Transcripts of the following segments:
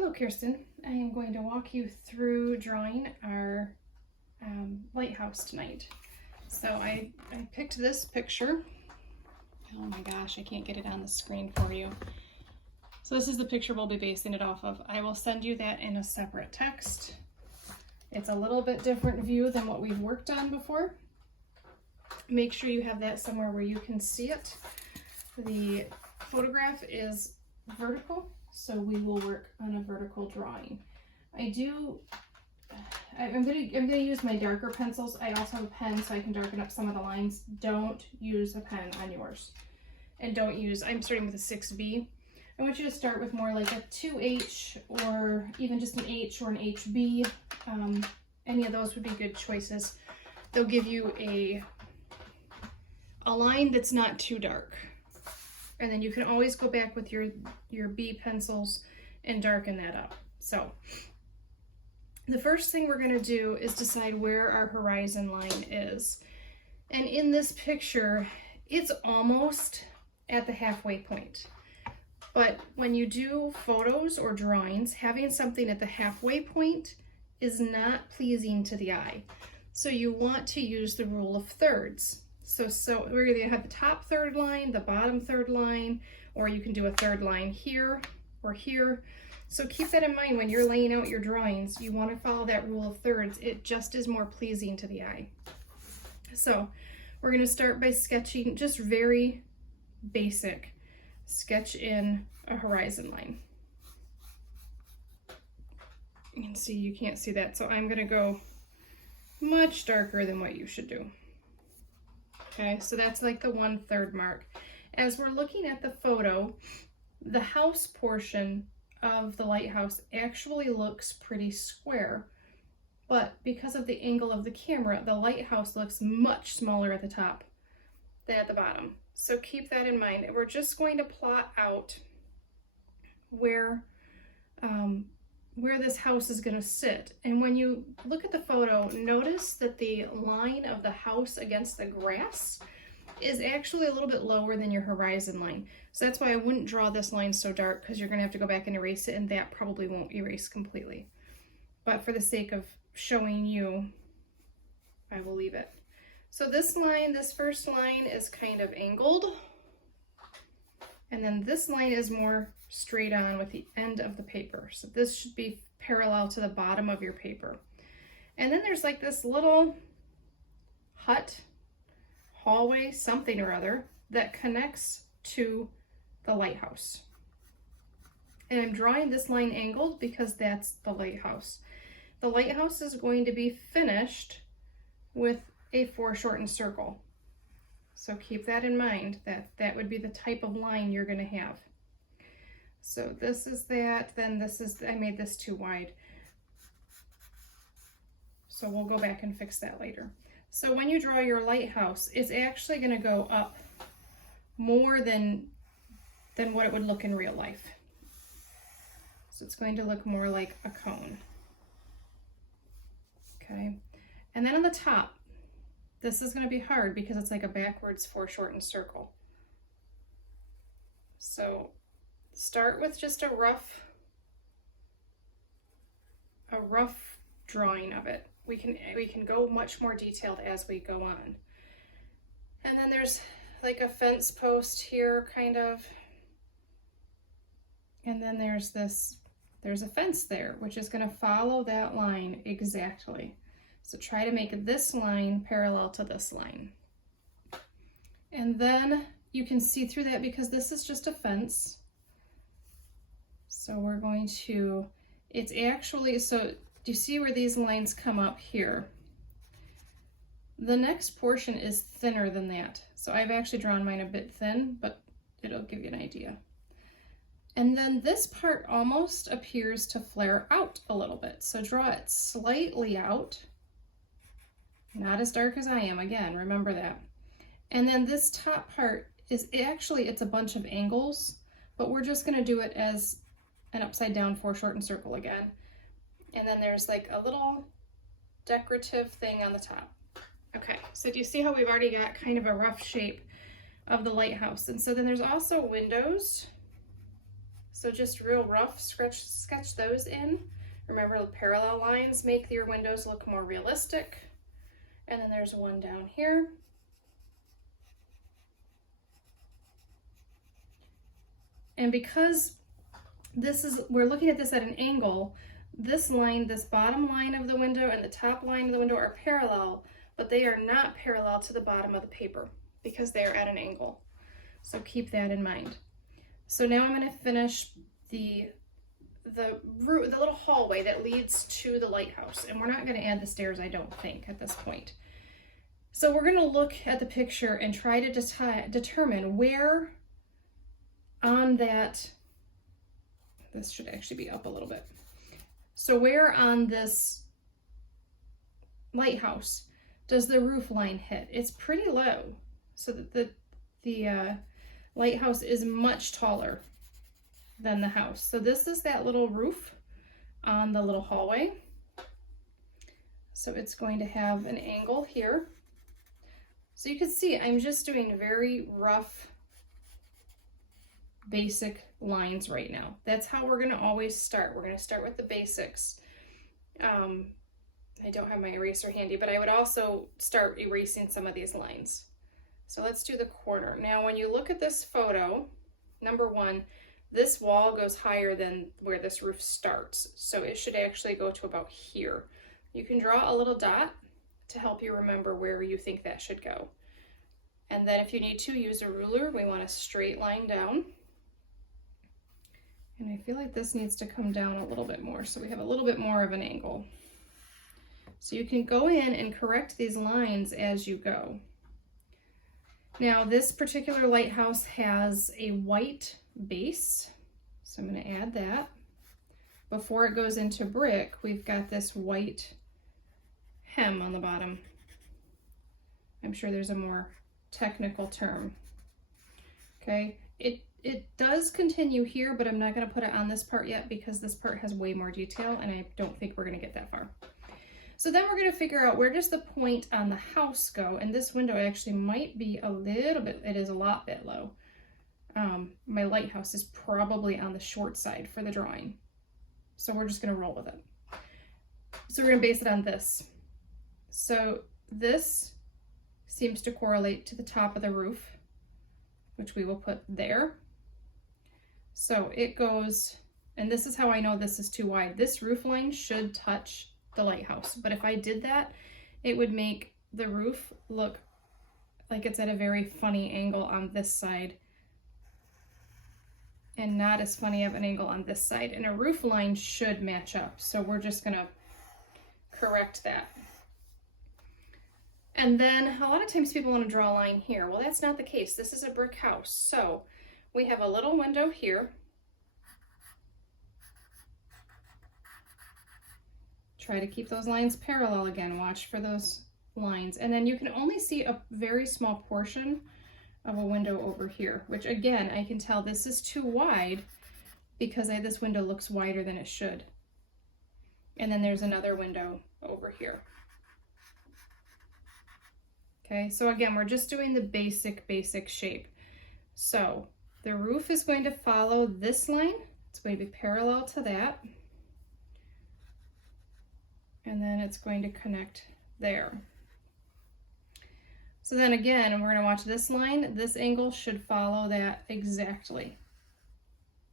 Hello, Kirsten. I am going to walk you through drawing our lighthouse tonight. So I picked this picture. Oh my gosh, I can't get it on the screen for you. So this is the picture we'll be basing it off of. I will send you that in a separate text. It's a little bit different view than what we've worked on before. Make sure you have that somewhere where you can see it. The photograph is vertical, so we will work on a vertical drawing. I'm gonna use my darker pencils. I also have a pen so I can darken up some of the lines. Don't use a pen on yours. And I'm starting with a 6B. I want you to start with more like a 2H or even just an H or an HB. Any of those would be good choices. They'll give you a line that's not too dark. And then you can always go back with your B pencils and darken that up. So the first thing we're gonna do is decide where our horizon line is. And in this picture, it's almost at the halfway point. But when you do photos or drawings, having something at the halfway point is not pleasing to the eye. So you want to use the rule of thirds. So we're gonna have the top third line, the bottom third line, or you can do a third line here or here. So keep that in mind when you're laying out your drawings. You want to follow that rule of thirds. It just is more pleasing to the eye. So we're going to start by sketching just very basic. Sketch in a horizon line. You can see you can't see that, so I'm going to go much darker than what you should do. Okay, so that's like the 1/3 mark. As we're looking at the photo, the house portion of the lighthouse actually looks pretty square, but because of the angle of the camera, the lighthouse looks much smaller at the top than at the bottom. So keep that in mind. We're just going to plot out where this house is going to sit. And when you look at the photo, notice that the line of the house against the grass is actually a little bit lower than your horizon line. So that's why I wouldn't draw this line so dark, because you're going to have to go back and erase it, and that probably won't erase completely. But for the sake of showing you, I will leave it. So this line, this first line is kind of angled. And then this line is more straight on with the end of the paper. So this should be parallel to the bottom of your paper. And then there's like this little hut, hallway, something or other that connects to the lighthouse. And I'm drawing this line angled because that's the lighthouse. The lighthouse is going to be finished with a foreshortened circle. So keep that in mind, that would be the type of line you're going to have. So this is that, then this is, I made this too wide. So we'll go back and fix that later. So when you draw your lighthouse, it's actually going to go up more than what it would look in real life. So it's going to look more like a cone. Okay, and then on the top, this is going to be hard because it's like a backwards foreshortened circle. So start with just a rough drawing of it. We can go much more detailed as we go on. And then there's like a fence post here, kind of. And then there's a fence there, which is going to follow that line exactly. So try to make this line parallel to this line. And then you can see through that because this is just a fence. So we're going to, it's actually, so do you see where these lines come up here? The next portion is thinner than that. So I've actually drawn mine a bit thin, but it'll give you an idea. And then this part almost appears to flare out a little bit. So draw it slightly out. Not as dark as I am, again, remember that. And then this top part is actually, it's a bunch of angles, but we're just gonna do it as an upside down foreshortened circle again. And then there's like a little decorative thing on the top. Okay, so do you see how we've already got kind of a rough shape of the lighthouse? And so then there's also windows So just real rough sketch those in. Remember, the parallel lines make your windows look more realistic. And then there's one down here. And because we're looking at this at an angle, this line, this bottom line of the window and the top line of the window are parallel, but they are not parallel to the bottom of the paper because they are at an angle. So keep that in mind. So now I'm going to finish the little hallway that leads to the lighthouse, and we're not going to add the stairs, I don't think, at this point. So we're going to look at the picture and try to determine where on that, this should actually be up a little bit. So where on this lighthouse does the roof line hit? It's pretty low, so that the lighthouse is much taller than the house. So this is that little roof on the little hallway. So it's going to have an angle here. So you can see I'm just doing very rough, basic lines right now. That's how we're going to always start. We're going to start with the basics. I don't have my eraser handy, but I would also start erasing some of these lines. So let's do the corner. Now, when you look at this photo, number one, this wall goes higher than where this roof starts. So it should actually go to about here. You can draw a little dot to help you remember where you think that should go. And then if you need to, use a ruler. We want a straight line down. And I feel like this needs to come down a little bit more, so we have a little bit more of an angle. So you can go in and correct these lines as you go. Now, this particular lighthouse has a white base, so I'm going to add that. Before it goes into brick, we've got this white hem on the bottom. I'm sure there's a more technical term. Okay, it does continue here, but I'm not going to put it on this part yet because this part has way more detail and I don't think we're going to get that far. So then we're going to figure out where does the point on the house go, and this window actually might be a little bit, it is a lot bit low. My lighthouse is probably on the short side for the drawing. So we're just going to roll with it. So we're going to base it on this. So this seems to correlate to the top of the roof, which we will put there. So it goes, and this is how I know this is too wide. This roof line should touch the lighthouse, but if I did that, it would make the roof look like it's at a very funny angle on this side and not as funny of an angle on this side. And a roof line should match up. So we're just gonna correct that. And then a lot of times people want to draw a line here. Well, that's not the case. This is a brick house. So we have a little window here. Try to keep those lines parallel again. Watch for those lines. And then you can only see a very small portion of a window over here, which again, I can tell this is too wide because this window looks wider than it should. And then there's another window over here. Okay, so again, we're just doing the basic shape. So the roof is going to follow this line. It's going to be parallel to that. And then it's going to connect there. So then again, we're going to watch this line. This angle should follow that exactly.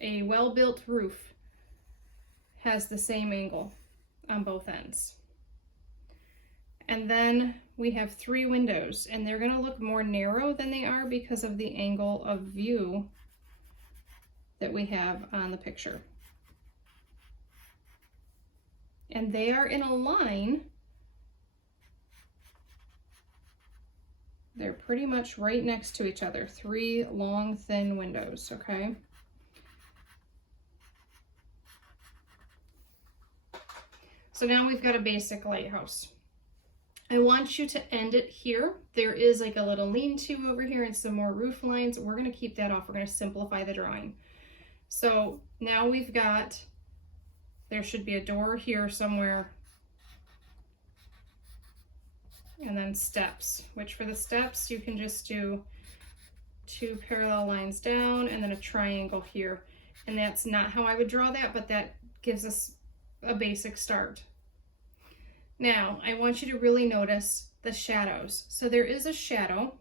A well-built roof has the same angle on both ends. And then we have 3 windows, and they're going to look more narrow than they are because of the angle of view that we have on the picture. And they are in a line. They're pretty much right next to each other. 3 long, thin windows, okay? So now we've got a basic lighthouse. I want you to end it here. There is like a little lean-to over here and some more roof lines. We're going to keep that off. We're going to simplify the drawing. So now we've got, there should be a door here somewhere. And then steps, which for the steps, you can just do 2 parallel lines down and then a triangle here. And that's not how I would draw that, but that gives us a basic start. Now, I want you to really notice the shadows. So there is a shadow,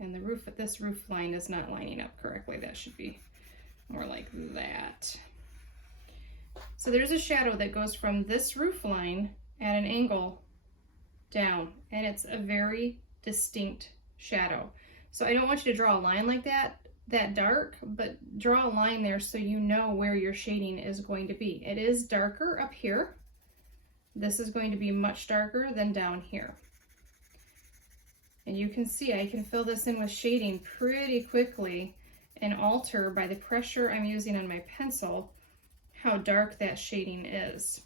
and the roof, this roof line is not lining up correctly. That should be more like that. So there's a shadow that goes from this roof line at an angle down, and it's a very distinct shadow. So I don't want you to draw a line like that dark, but draw a line there so you know where your shading is going to be. It is darker up here. This is going to be much darker than down here. And you can see I can fill this in with shading pretty quickly and alter by the pressure I'm using on my pencil how dark that shading is.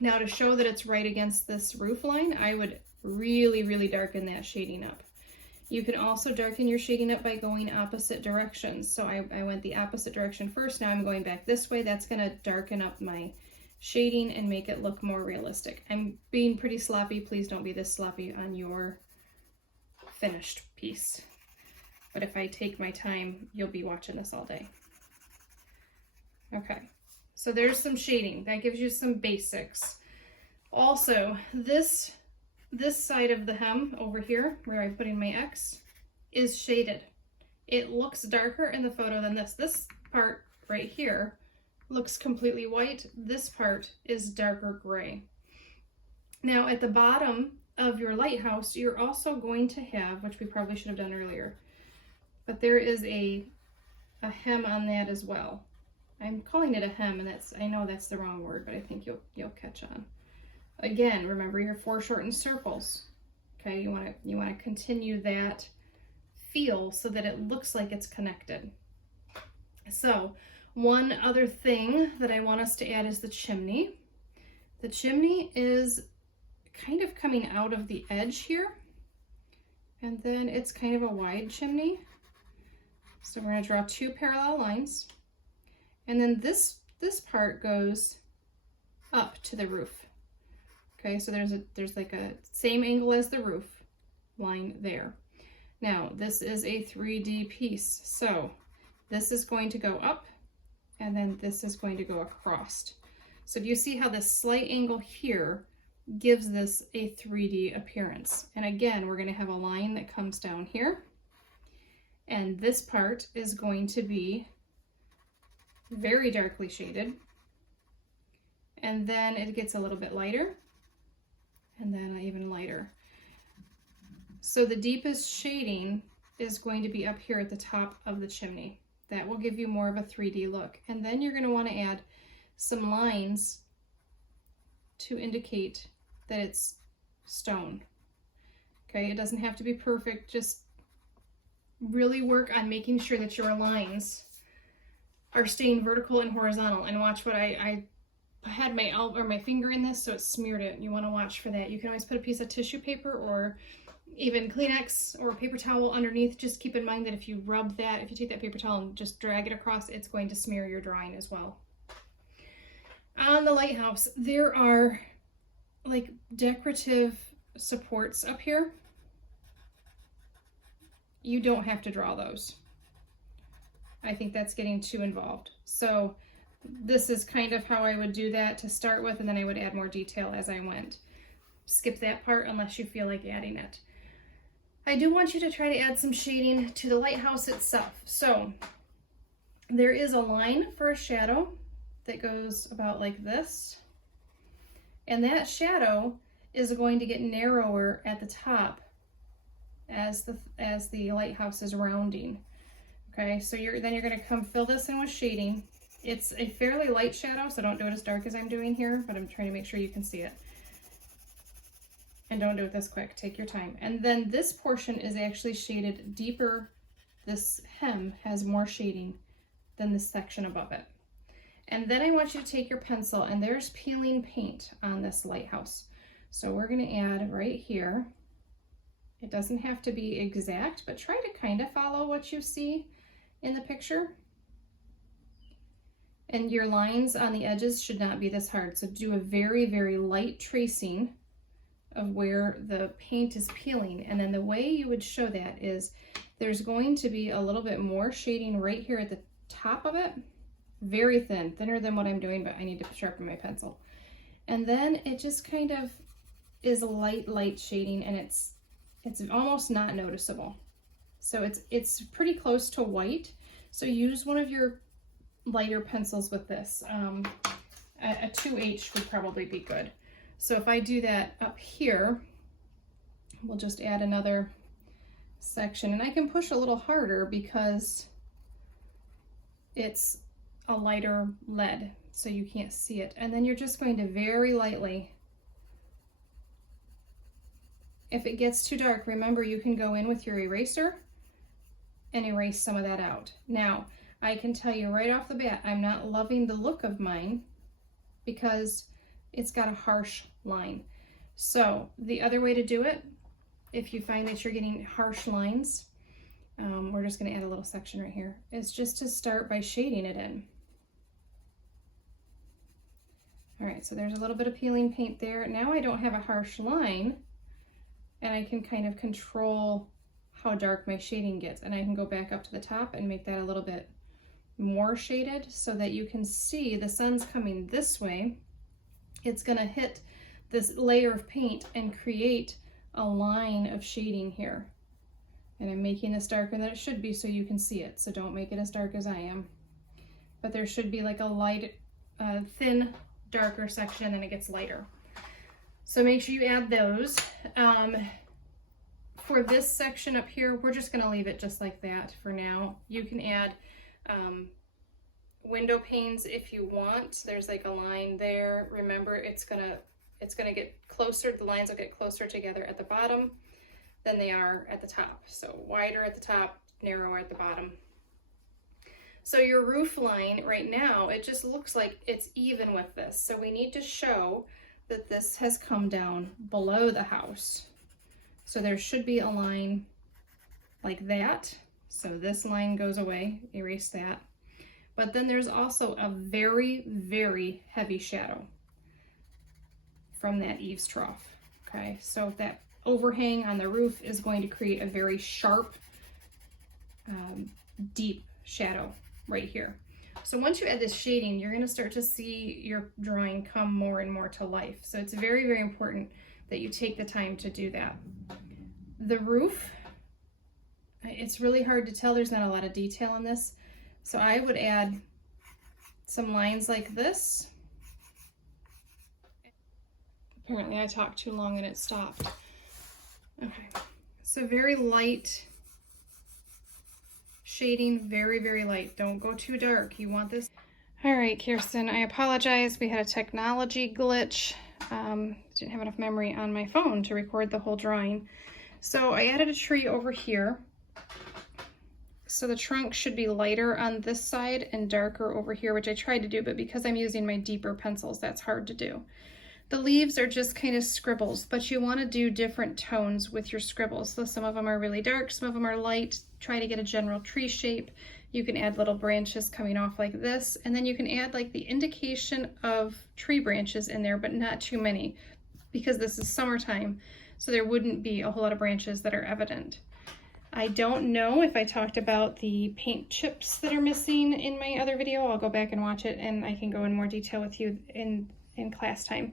Now, to show that it's right against this roof line, I would really, really darken that shading up. You can also darken your shading up by going opposite directions. So I went the opposite direction first, now I'm going back this way. That's gonna darken up my shading and make it look more realistic. I'm being pretty sloppy. Please don't be this sloppy on your finished piece. But if I take my time, you'll be watching this all day. Okay, so there's some shading. That gives you some basics. Also, this side of the hem over here, where I'm putting my X, is shaded. It looks darker in the photo than this. This part right here looks completely white. This part is darker gray. Now at the bottom of your lighthouse, you're also going to have, which we probably should have done earlier, but there is a hem on that as well. I'm calling it a hem, and I know that's the wrong word, but I think you'll catch on. Again, remember your foreshortened circles. Okay, you want to continue that feel so that it looks like it's connected. So one other thing that I want us to add is the chimney. The chimney is kind of coming out of the edge here, and then it's kind of a wide chimney. So we're going to draw two parallel lines, and then this part goes up to the roof. Okay, so there's like a same angle as the roof line there. Now, this is a 3D piece, so this is going to go up, and then this is going to go across. So do you see how this slight angle here gives this a 3D appearance? And again, we're going to have a line that comes down here, and this part is going to be very darkly shaded, and then it gets a little bit lighter, and then even lighter. So the deepest shading is going to be up here at the top of the chimney. That will give you more of a 3D look. And then you're going to want to add some lines to indicate that it's stone. Okay, it doesn't have to be perfect, just really work on making sure that your lines are staying vertical and horizontal. And watch what I had my finger in this, so it smeared it. You want to watch for that. You can always put a piece of tissue paper or even Kleenex or paper towel underneath. Just keep in mind that if you rub that, if you take that paper towel and just drag it across, it's going to smear your drawing as well. On the lighthouse, there are like decorative supports up here. You don't have to draw those. I think that's getting too involved. So this is kind of how I would do that to start with, and then I would add more detail as I went. Skip that part unless you feel like adding it. I do want you to try to add some shading to the lighthouse itself. So there is a line for a shadow that goes about like this, and that shadow is going to get narrower at the top as the lighthouse is rounding. Okay, so then you're going to come fill this in with shading. It's a fairly light shadow, so don't do it as dark as I'm doing here, but I'm trying to make sure you can see it. And don't do it this quick, take your time. And then this portion is actually shaded deeper. This hem has more shading than this section above it. And then I want you to take your pencil, and there's peeling paint on this lighthouse. So we're going to add right here. It doesn't have to be exact, but try to kind of follow what you see in the picture. And your lines on the edges should not be this hard. So do a very, very light tracing of where the paint is peeling. And then the way you would show that is there's going to be a little bit more shading right here at the top of it very thin, thinner than what I'm doing, but I need to sharpen my pencil. And then it just kind of is a light shading, and it's almost not noticeable. So it's pretty close to white. So use one of your lighter pencils with this. A 2H would probably be good. So if I do that up here, we'll just add another section, and I can push a little harder because it's a lighter lead, so you can't see it. And then you're just going to very lightly, if it gets too dark, remember you can go in with your eraser and erase some of that out. Now, I can tell you right off the bat, I'm not loving the look of mine because it's got a harsh line. So the other way to do it, if you find that you're getting harsh lines, we're just going to add a little section right here, is just to start by shading it in. All right, so there's a little bit of peeling paint there. Now I don't have a harsh line, and I can kind of control how dark my shading gets, and I can go back up to the top and make that a little bit more shaded so that you can see the sun's coming this way. It's going to hit this layer of paint and create a line of shading here. And I'm making this darker than it should be so you can see it. So don't make it as dark as I am. But there should be like a light, thin, darker section, and then it gets lighter. So make sure you add those. For this section up here, we're just going to leave it just like that for now. You can add window panes if you want. There's like a line there. Remember, it's gonna get closer, the lines will get closer together at the bottom than they are at the top. So wider at the top, narrower at the bottom. So your roof line right now, it just looks like it's even with this. So we need to show that this has come down below the house. So there should be a line like that. So this line goes away, erase that. But then there's also a very, very heavy shadow from that eaves trough, okay? So that overhang on the roof is going to create a very sharp, deep shadow right here. So once you add this shading, you're gonna start to see your drawing come more and more to life. So it's very, very important that you take the time to do that. The roof, it's really hard to tell. There's not a lot of detail in this. So I would add some lines like this. Apparently I talked too long and it stopped. Okay, so very light shading, very, very light. Don't go too dark. You want this. All right, Kirsten, I apologize. We had a technology glitch. Didn't have enough memory on my phone to record the whole drawing. So I added a tree over here. So the trunk should be lighter on this side and darker over here, which I tried to do, but because I'm using my deeper pencils, that's hard to do. The leaves are just kind of scribbles, but you want to do different tones with your scribbles. So some of them are really dark, some of them are light. Try to get a general tree shape. You can add little branches coming off like this, and then you can add like the indication of tree branches in there, but not too many, because this is summertime, so there wouldn't be a whole lot of branches that are evident. I don't know if I talked about the paint chips that are missing in my other video. I'll go back and watch it, and I can go in more detail with you in class time.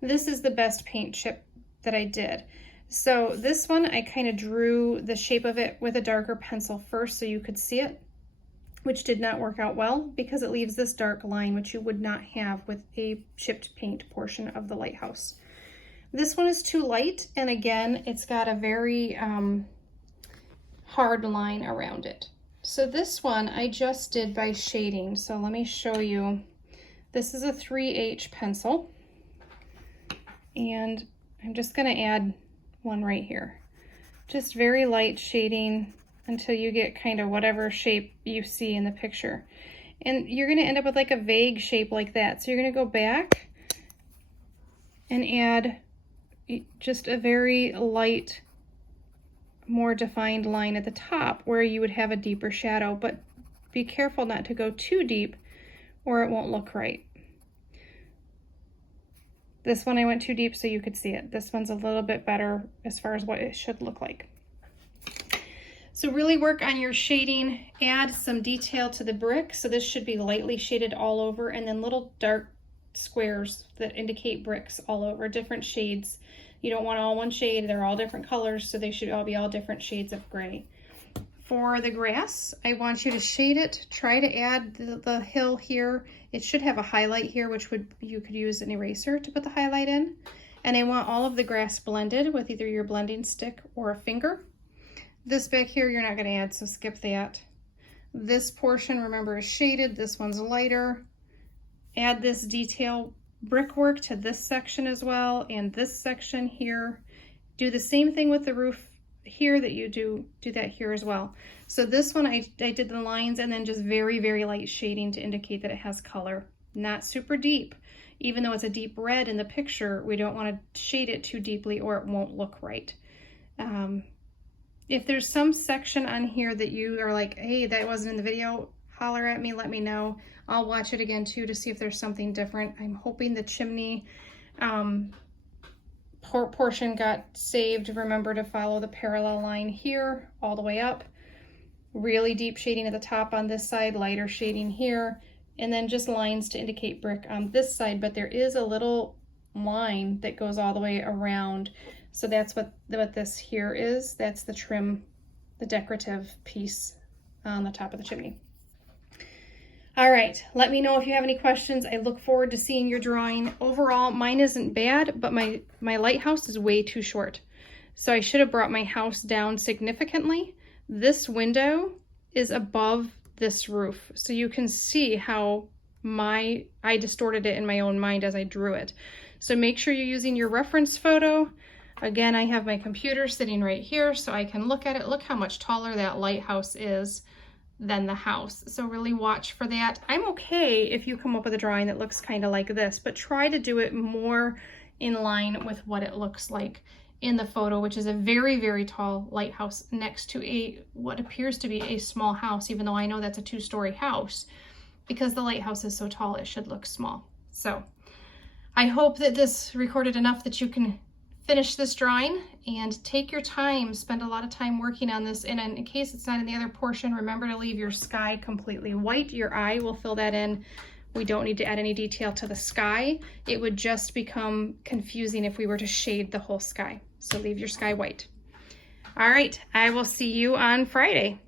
This is the best paint chip that I did. So this one, I kind of drew the shape of it with a darker pencil first so you could see it, which did not work out well because it leaves this dark line, which you would not have with a chipped paint portion of the lighthouse. This one is too light, and again, it's got a very hard line around it. So this one I just did by shading. So let me show you. This is a 3H pencil, and I'm just going to add one right here. Just very light shading until you get kind of whatever shape you see in the picture. And you're going to end up with like a vague shape like that. So you're going to go back and add just a very light, more defined line at the top where you would have a deeper shadow, but be careful not to go too deep or it won't look right. This one I went too deep so you could see it. This one's a little bit better as far as what it should look like. So really work on your shading, add some detail to the brick. So this should be lightly shaded all over, and then little dark squares that indicate bricks all over, different shades. You don't want all one shade, they're all different colors, so they should all be all different shades of gray. For the grass, I want you to shade it, try to add the hill here. It should have a highlight here, which you could use an eraser to put the highlight in. And I want all of the grass blended with either your blending stick or a finger. This back here, you're not gonna add, so skip that. This portion, remember, is shaded. This one's lighter. Add this detail brickwork to this section as well, and this section here. Do the same thing with the roof here that you do that here as well. So this one, I did the lines and then just very, very light shading to indicate that it has color. Not super deep. Even though it's a deep red in the picture, we don't want to shade it too deeply or it won't look right. If there's some section on here that you are like, hey, that wasn't in the video, holler at me, let me know. I'll watch it again too to see if there's something different. I'm hoping the chimney portion got saved. Remember to follow the parallel line here all the way up. Really deep shading at the top on this side, lighter shading here, and then just lines to indicate brick on this side, but there is a little line that goes all the way around. So that's what this here is. That's the trim, the decorative piece on the top of the chimney. All right, let me know if you have any questions. I look forward to seeing your drawing. Overall, mine isn't bad, but my lighthouse is way too short. So I should have brought my house down significantly. This window is above this roof. So you can see how I distorted it in my own mind as I drew it. So make sure you're using your reference photo. Again, I have my computer sitting right here so I can look at it. Look how much taller that lighthouse is than the house. So really watch for that. I'm okay if you come up with a drawing that looks kind of like this, but try to do it more in line with what it looks like in the photo, which is a very, very tall lighthouse next to what appears to be a small house, even though I know that's a 2-story house. Because the lighthouse is so tall, it should look small. So I hope that this recorded enough that you can finish this drawing and take your time, spend a lot of time working on this. And in case it's not in the other portion, remember to leave your sky completely white. Your eye will fill that in. We don't need to add any detail to the sky. It would just become confusing if we were to shade the whole sky. So leave your sky white. All right, I will see you on Friday.